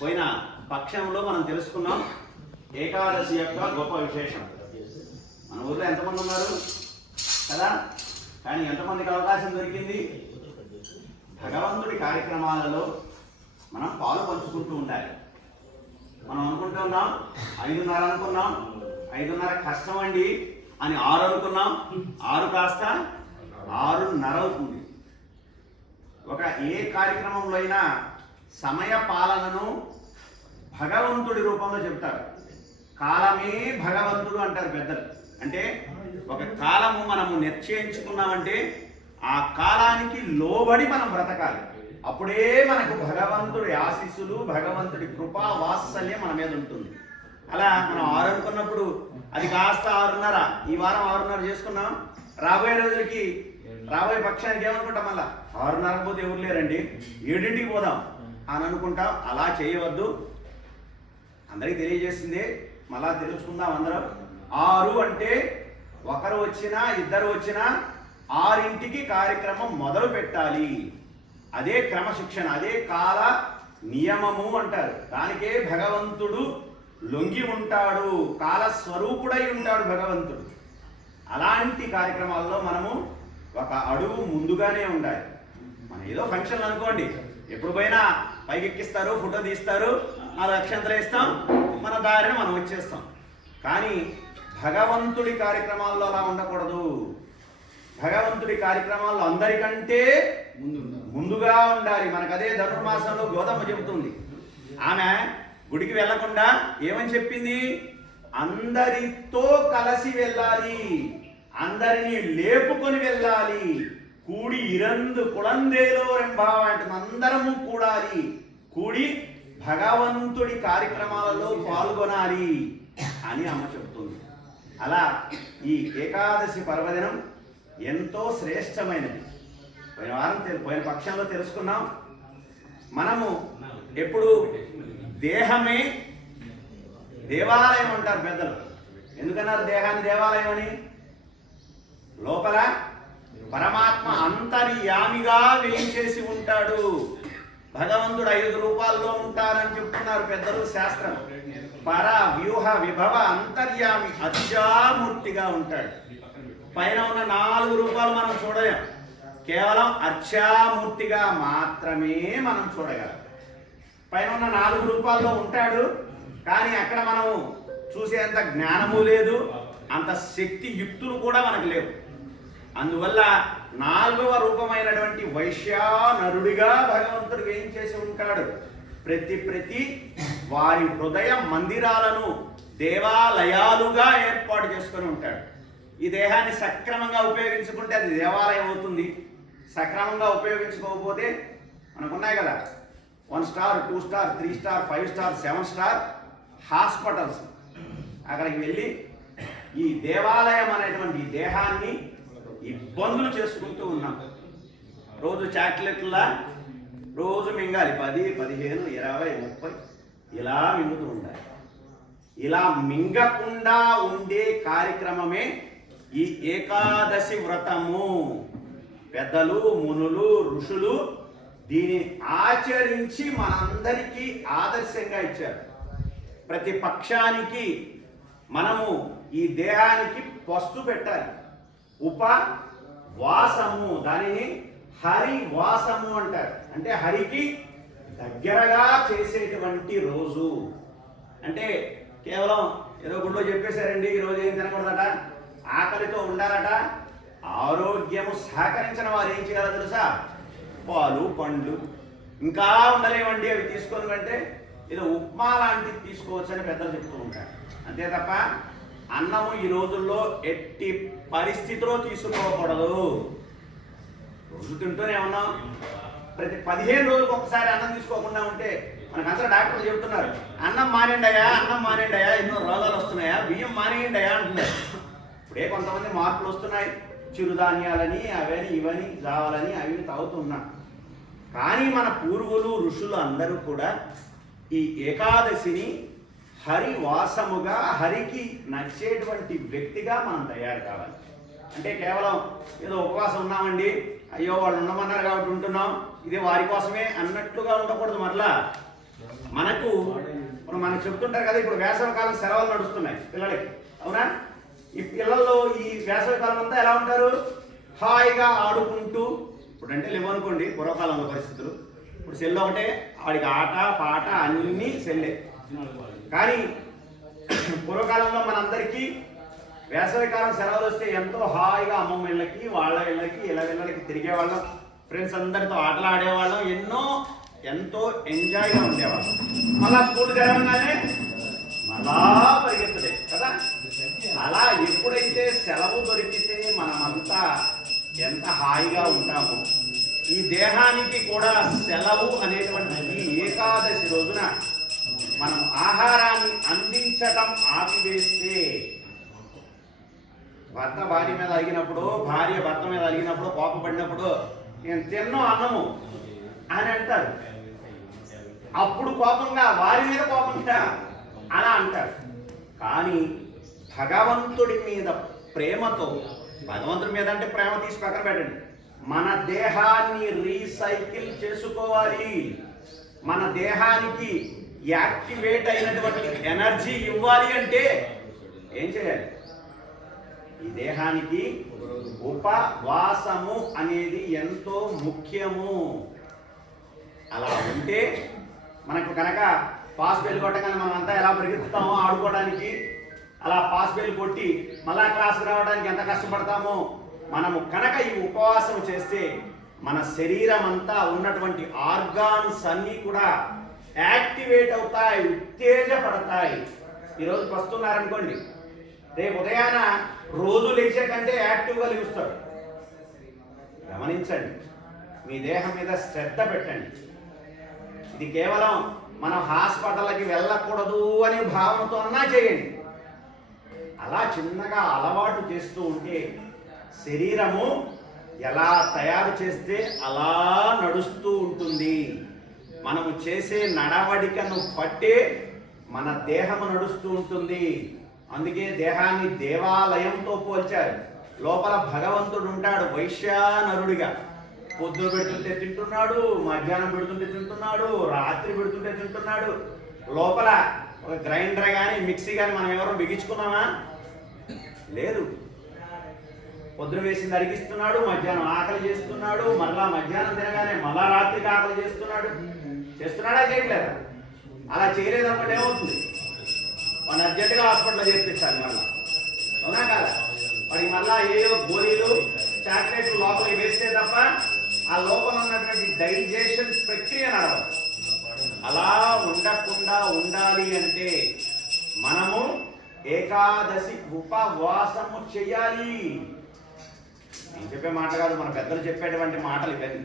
పోయిన పక్షంలో మనం తెలుసుకున్నాం ఏకాదశి యొక్క గొప్ప విశేషం. మన ఊర్లో ఎంతమంది ఉన్నారు కదా, కానీ ఎంతమందికి అవకాశం దొరికింది? భగవంతుడి కార్యక్రమాలలో మనం పాలు పంచుకుంటూ ఉండాలి. మనం అనుకుంటూ ఉన్నాం 5:30 అనుకున్నాం, 5:30 కష్టం అండి అని 6 అనుకున్నాం, 6 కాస్త 6:30 అవుతుంది. ఒక ఏ కార్యక్రమంలో అయినా సమయ పాలనను భగవంతుడి రూపంలో చెప్తారు. కాలమే భగవంతుడు అంటారు పెద్దలు. అంటే ఒక కాలము మనము నిశ్చయించుకున్నామంటే ఆ కాలానికి లోబడి మనం బ్రతకాలి. అప్పుడే మనకు భగవంతుడి ఆశీస్సులు, భగవంతుడి కృపా వాత్సల్యం మన మీద ఉంటుంది. అలా మనం 6 అనుకున్నప్పుడు అది కాస్త 6:30, ఈ వారం 6:30 చేసుకున్నాం. రాబోయే రోజులకి రాబోయే పక్షానికి ఏమనుకుంటాం, మళ్ళా 6:30 పోతే ఎవరు లేరండి, 7ంటికి పోదాం అని అనుకుంటాం. అలా చేయవద్దు. అందరికీ తెలియజేసిందే, మళ్ళా తెలుసుకుందాం అందరం. 6 అంటే ఒకరు వచ్చినా ఇద్దరు వచ్చినా 6ంటికి కార్యక్రమం మొదలు పెట్టాలి. అదే క్రమశిక్షణ, అదే కాల నియమము అంటారు. దానికే భగవంతుడు లొంగి ఉంటాడు, కాల స్వరూపుడై ఉంటాడు భగవంతుడు. అలాంటి కార్యక్రమాల్లో మనము ఒక అడుగు ముందుగానే ఉండాలి. మనం ఏదో ఫంక్షన్ అనుకోండి, ఎప్పుడు పోయినా పైకెక్కిస్తారు, ఫోటో తీస్తారు, 4 అక్షంతలు వేస్తాం, మన దారిని మనం వచ్చేస్తాం. కానీ భగవంతుడి కార్యక్రమాల్లో అలా ఉండకూడదు. భగవంతుడి కార్యక్రమాల్లో అందరికంటే ముందుగా ఉండాలి. మనకు అదే ధనుర్మాసంలో గోదమ్మ చెబుతుంది. ఆమె గుడికి వెళ్లకుండా ఏమని చెప్పింది? అందరితో కలిసి వెళ్ళాలి, అందరినీ లేపుకొని వెళ్ళాలి. కూడి ఇరందు కుళందేలో రెంబావ అంటుంది. అందరము కూడాలి, కూడి భగవంతుడి కార్యక్రమాలలో పాల్గొనాలి అని అమ్మ చెబుతుంది. అలా ఈ ఏకాదశి పర్వదినం ఎంతో శ్రేష్టమైనది. పోయిన పక్షంలో తెలుసుకున్నాం. మనము ఎప్పుడు దేహమే దేవాలయం అంటారు పెద్దలు. ఎందుకన్నారు దేహాన్ని దేవాలయం అని? లోపల పరమాత్మ అంతర్యామిగా వేయించేసి ఉంటాడు. భగవంతుడు 5 రూపాల్లో ఉంటారని చెప్తున్నారు పెద్దలు, శాస్త్రం. పర వ్యూహ విభవ అంతర్యామి అర్చామూర్తిగా ఉంటాడు. పైన ఉన్న 4 రూపాలు మనం చూడలేం, కేవలం అర్చామూర్తిగా మాత్రమే మనం చూడగలం. పైన ఉన్న 4 రూపాల్లో ఉంటాడు, కానీ అక్కడ మనం చూసేంత జ్ఞానము లేదు, అంత శక్తి యుక్తులు కూడా మనకు లేవు. అందువల్ల 4వ రూపమైనటువంటి వైశ్యానరుడిగా భగవంతుడు వేయించేసి ఉంటాడు. ప్రతి వారి హృదయ మందిరాలను దేవాలయాలుగా ఏర్పాటు చేసుకొని ఉంటాడు. ఈ దేహాన్ని సక్రమంగా ఉపయోగించుకుంటే అది దేవాలయం అవుతుంది. సక్రమంగా ఉపయోగించుకోకపోతే మనకున్నాయి కదా 1 star, 2 star, 3 star, 5 star, 7 star hospitals. అక్కడికి వెళ్ళి ఈ దేవాలయం అనేటువంటి దేహాన్ని ఇబ్బందులు చేసుకుంటూ ఉన్నాం. రోజు చాక్లెట్లా రోజు మింగాలి, 10, 15, 20, 30 ఇలా మింగుతూ ఉండాలి. ఇలా మింగకుండా ఉండే కార్యక్రమమే ఈ ఏకాదశి వ్రతము. పెద్దలు, మునులు, ఋషులు దీనిని ఆచరించి మనందరికీ ఆదర్శంగా ఇచ్చారు. ప్రతి పక్షానికి మనము ఈ దేహానికి పస్తు పెట్టాలి. ఉపవాసము, దానిని హరివాసము అంటారు. అంటే హరికి దగ్గరగా చేసేటువంటి రోజు. అంటే కేవలం ఏదో గుళ్ళో చెప్పేశారండి ఈరోజు ఏం తినకూడదట, ఆకలితో ఉండాలట. ఆరోగ్యము సహకరించిన వారు ఏం చేయాలో తెలుసా? పాలు, పండ్లు, ఇంకా ఉండలేవండి అవి తీసుకొని కంటే ఏదో ఉప్మా లాంటివి తీసుకోవచ్చు అని పెద్దలు చెప్తూ ఉంటారు. అంతే తప్ప అన్నము ఈ రోజుల్లో ఎట్టి పరిస్థితిలో తీసుకోకూడదు. రోజు తింటూనే ఉన్నాం. ప్రతి 15 రోజులకు ఒకసారి అన్నం తీసుకోకుండా ఉంటే మనకందరూ డాక్టర్లు చెబుతున్నారు, అన్నం మానేండయా, అన్నం మానేండయా, ఎన్నో రోగాలు వస్తున్నాయా, బియ్యం మానేయండయా అంటున్నారు. ఇప్పుడే కొంతమంది మార్పులు వస్తున్నాయి, చిరుధాన్యాలని అవని ఇవని జావాలని అవి తాగుతున్నాం. కానీ మన పూర్వులు ఋషులు అందరూ కూడా ఈ ఏకాదశిని హరివాసముగా, హరికి నచ్చేటువంటి వ్యక్తిగా మనం తయారు కావాలి. అంటే కేవలం ఏదో ఉపవాసం ఉన్నామండి, అయ్యో వాళ్ళు ఉండమన్నారు కాబట్టి ఉంటున్నాం, ఇది వారి కోసమే అన్నట్లుగా ఉండకూడదు. మరలా మనకు మనకు చెప్తుంటారు కదా, ఇప్పుడు వేసవికాలం సెలవులు నడుస్తున్నాయి పిల్లలకి, అవునా? ఈ పిల్లల్లో ఈ వేసవికాలం అంతా ఎలా ఉంటారు? హాయిగా ఆడుకుంటూ, ఇప్పుడు అంటే లేవనుకోండి పూర్వకాలంలో పరిస్థితులు, ఇప్పుడు సెల్ ఒకటే, వాడికి ఆట పాట అన్నీ సెల్లే. కానీ పూర్వకాలంలో మనందరికీ వేసవికాలం సెలవులు వస్తే ఎంతో హాయిగా అమ్మమ్మ ఇళ్ళకి, వాళ్ళ ఇళ్ళకి, ఇలా ఇళ్ళకి తిరిగేవాళ్ళం, ఫ్రెండ్స్ అందరితో ఆటలు ఆడేవాళ్ళం, ఎంతో ఎంజాయ్గా ఉండేవాళ్ళం. మళ్ళా స్కూల్ తెరవగానే మళ్ళా పరిగెత్తలే కదా. అలా ఎప్పుడైతే సెలవు దొరికితే మనమంతా ఎంత హాయిగా ఉంటామో, ఈ దేహానికి కూడా సెలవు అనేటువంటి ఈ ఏకాదశి రోజున మనం ఆహారాన్ని అందించటం ఆపివేస్తే, భర్త భార్య మీద అడిగినప్పుడు, భార్య భర్త మీద అడిగినప్పుడు, కోపపడినప్పుడు నేను తిన్నో అన్నము అని అంటారు. అప్పుడు కోపంగా, వారి మీద కోపంగా అలా అంటారు. కానీ భగవంతుడి మీద ప్రేమతో, భగవంతుడి మీద అంటే ప్రేమ తీసి పక్కన పెట్టండి, మన దేహాన్ని రీసైకిల్ చేసుకోవాలి. మన దేహానికి యాక్టివేట్ అయినటువంటి ఎనర్జీ ఇవ్వాలి అంటే ఏం చేయాలి? ఈ దేహానికి ఉపవాసము అనేది ఎంతో ముఖ్యము. అలా ఉంటే మనకు కనుక పాస్ బెల్ కొట్టగానే మనం అంతా ఎలా పరిగెత్తుతామో ఆడుకోవడానికి, అలా పాస్ బెల్ కొట్టి మళ్ళా క్లాస్కి రావడానికి ఎంత కష్టపడతామో, మనము కనుక ఈ ఉపవాసం చేస్తే మన శరీరం అంతా ఉన్నటువంటి ఆర్గాన్స్ అన్నీ కూడా యాక్టివేట్ అవుతాయి, ఉత్తేజపడతాయి. ఈరోజు వస్తున్నారనుకోండి, రేపు ఉదయాన రోజు లేచే కంటే యాక్టివ్గా లేస్తారు. గమనించండి, మీ దేహం మీద శ్రద్ధ పెట్టండి. ఇది కేవలం మనం హాస్పిటల్కి వెళ్ళకూడదు అనే భావనతో అన్నా చేయండి. అలా చిన్నగా అలవాటు చేస్తూ ఉంటే శరీరము ఎలా తయారు చేస్తే అలా నడుస్తూ ఉంటుంది. మనము చేసే నడవడికను బట్టే మన దేహము నడుస్తూ ఉంటుంది. అందుకే దేహాన్ని దేవాలయంతో పోల్చారు. లోపల భగవంతుడు ఉంటాడు వైశ్యానరుడిగా. పొద్దున పెడుతుంటే తింటున్నాడు, మధ్యాహ్నం పెడుతుంటే తింటున్నాడు, రాత్రి పెడుతుంటే తింటున్నాడు. లోపల ఒక గ్రైండర్ కానీ మిక్సీ కానీ మనం ఎవరు బిగించుకున్నామా? లేదు. పొద్దున వేసింది అరిగిస్తున్నాడు, మధ్యాహ్నం ఆకలి చేస్తున్నాడు, మళ్ళా మధ్యాహ్నం తినగానే మళ్ళా రాత్రికి ఆకలి చేస్తున్నాడా చేయట్లేదా? అలా చేయలేదన్నమాట ఏమవుతుంది? వాడిని అర్జెంటుగా హాస్పిటల్లో చేర్పించాలి మళ్ళా, అవునా కదా? వాడికి మళ్ళా ఏవో గోళీలు చాక్లెట్లు లోపల వేస్తే తప్ప ఆ లోపల ఉన్నటువంటి డైజెషన్ ప్రక్రియ నడవదు. అలా ఉండకుండా ఉండాలి అంటే మనము ఏకాదశి ఉపవాసము చేయాలి. నేను చెప్పే మాట కాదు, మన పెద్దలు చెప్పేటువంటి మాటలు ఇవన్నీ.